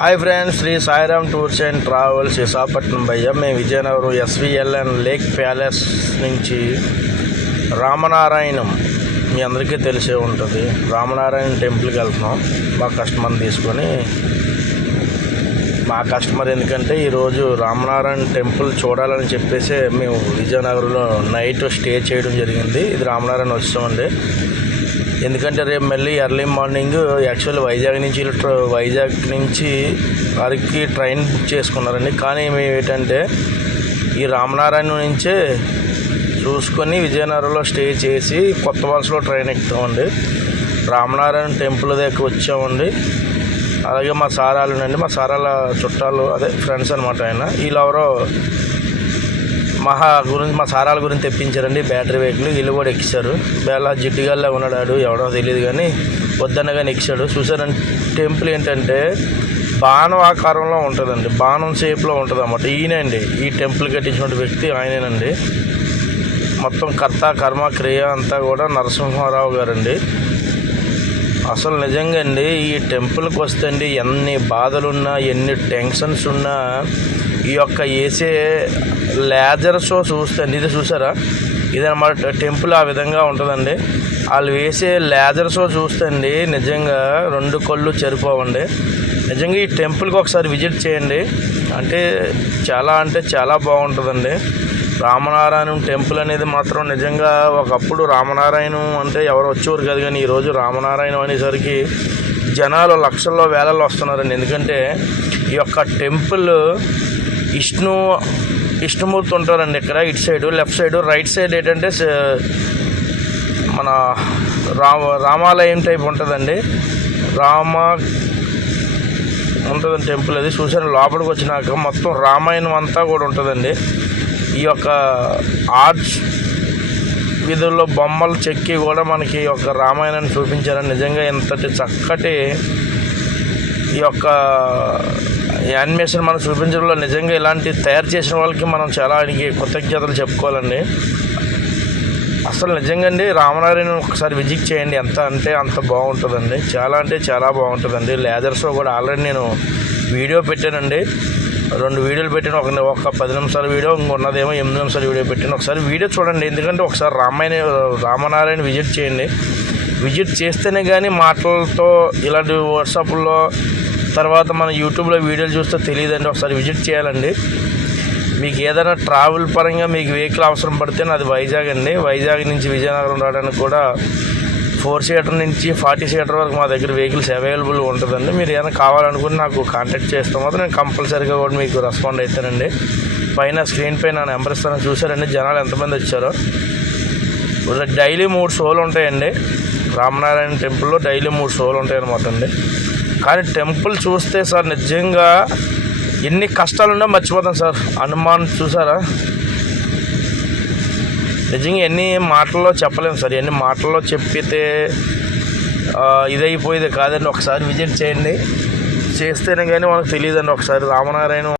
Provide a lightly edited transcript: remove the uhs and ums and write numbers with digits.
Hi friends, Shri Sairam tours and travels Visakhapatnam భయ్య. మేము Vizianagaram ఎస్విఎల్ఎన్ lake palace నుంచి రామనారాయణం, మీ అందరికీ తెలిసే ఉంటుంది, రామనారాయణ టెంపుల్కి వెళ్తున్నాం మా కస్టమర్ని తీసుకొని. మా కస్టమర్ ఎందుకంటే ఈరోజు రామనారాయణ టెంపుల్ చూడాలని చెప్పేసి మేము విజయనగరంలో నైట్ స్టే చేయడం జరిగింది. ఇది రామనారాయణ వచ్చామండి. ఎందుకంటే రేపు మళ్ళీ ఎర్లీ మార్నింగ్ యాక్చువల్లీ వైజాగ్ నుంచి అరకి ట్రైన్ బుక్ చేసుకున్నారండి. కానీ మేము ఏంటంటే ఈ రామనారాయణ నుంచే చూసుకొని విజయనగరంలో స్టే చేసి కొత్త వలసలో ట్రైన్ ఎక్కుతామండి. రామనారాయణ టెంపుల్ దగ్గర వచ్చామండి. అలాగే మా సారాలునండి, మా సారాల చుట్టాలు, అదే ఫ్రెండ్స్ అనమాట. ఆయన వీళ్ళెవరో మా సారాల గురించి తెప్పించారండి బ్యాటరీ వెహికల్. వీళ్ళు కూడా ఎక్కించారు. బేలా జిడ్డుగాల్లో ఉన్నాడు, ఎవడో తెలియదు, కానీ వద్దన్నగానే ఎక్కించాడు. చూసారండి, టెంపుల్ ఏంటంటే బాణం ఆకారంలో ఉంటుందండి, బాణం షేప్లో ఉంటుంది అన్నమాట. ఈయనండి ఈ టెంపుల్ కట్టించిన వ్యక్తి, ఆయనేనండి. మొత్తం కర్త కర్మ క్రియ అంతా కూడా నరసింహారావు గారండి. అసలు నిజంగా అండి ఈ టెంపుల్కి వస్తే అండి ఎన్ని బాధలున్నా, ఎన్ని టెన్షన్స్ ఉన్నా, ఈ యొక్క వేసే లేజర్ షో చూస్తే అండి, ఇది చూసారా, ఇదన్నమాట టెంపుల్ ఆ విధంగా ఉంటుందండి. వాళ్ళు వేసే లేజర్ షో చూస్తే అండి నిజంగా రెండు కళ్ళు చెరిపోవండి. నిజంగా ఈ టెంపుల్కి ఒకసారి విజిట్ చేయండి. అంటే చాలా బాగుంటుందండి. రామనారాయణ టెంపుల్ అనేది మాత్రం నిజంగా ఒకప్పుడు రామనారాయణం అంటే ఎవరు వచ్చేవారు కాదు, కానీ ఈరోజు రామనారాయణం అనేసరికి జనాలు లక్షల్లో వేలల్లో వస్తున్నారండి. ఎందుకంటే ఈ యొక్క టెంపుల్ విష్ణుమూర్తి ఉంటారండి ఇక్కడ. ఇటు side left side, right side ఏంటంటే మన రామాలయం టైప్ ఉంటుందండి. ఉంటుందండి టెంపుల్. అది చూసాను లోపలికి వచ్చినాక మొత్తం రామాయణం అంతా కూడా ఉంటుందండి. ఈ యొక్క ఆర్ట్స్ వీధుల్లో బొమ్మలు చెక్కి కూడా మనకి ఒక రామాయణాన్ని చూపించారని. నిజంగా ఎంతటి చక్కటి ఈ యొక్క యానిమేషన్ మనం చూపించడంలో నిజంగా ఇలాంటి తయారు చేసిన వాళ్ళకి మనం చాలా కృతజ్ఞతలు చెప్పుకోవాలండి. అసలు నిజంగా అండి రామనారాయణ ఒకసారి విజిట్ చేయండి. అంత బాగుంటుందండి. చాలా బాగుంటుందండి. లేజర్ షో కూడా ఆల్రెడీ నేను వీడియో పెట్టానండి. 2 వీడియోలు పెట్టాను. ఒక 10 నిమిషాల వీడియో, ఇంకొన్నదేమో 8 నిమిషాల వీడియో పెట్టాను. ఒకసారి వీడియో చూడండి. ఎందుకంటే ఒకసారి రామనారాయణ విజిట్ చేయండి. విజిట్ చేస్తేనే కానీ మాటలతో ఇలాంటి వాట్సాప్లో తర్వాత మన యూట్యూబ్లో వీడియోలు చూస్తే తెలియదండి. ఒకసారి విజిట్ చేయాలండి. మీకు ఏదైనా ట్రావెల్ పరంగా మీకు వెహికల్ అవసరం పడితే అది వైజాగ్ అండి. వైజాగ్ నుంచి విజయనగరం రావడానికి కూడా 4 సీటర్ నుంచి 40 సీటర్ వరకు మా దగ్గర వెహికల్స్ అవైలబుల్ ఉంటుందండి. మీరు ఏదైనా కావాలనుకుని నాకు కాంటాక్ట్ చేస్తాం మాత్రం నేను కంపల్సరీగా కూడా మీకు రెస్పాండ్ అవుతానండి. పైన స్క్రీన్ పై నా నెంబర్ ఇస్తాను. చూసారండి జనాలు ఎంతమంది వచ్చారో. డైలీ 3 షోలు ఉంటాయండి రామనారాయణ టెంపుల్లో. డైలీ 3 షోలు ఉంటాయి అన్నమాట అండి. కానీ టెంపుల్ చూస్తే సార్ నిజంగా ఎన్ని కష్టాలున్నా మర్చిపోతాం సార్. హనుమాన్ చూసారా, నిజంగా ఎన్ని మాటల్లో చెప్పలేము సార్. ఎన్ని మాటల్లో చెప్పితే ఇదైపోయేది కాదండి. ఒకసారి విజిట్ చేయండి. చేస్తేనే కానీ మనకు తెలియదండి. ఒకసారి రామనారాయణ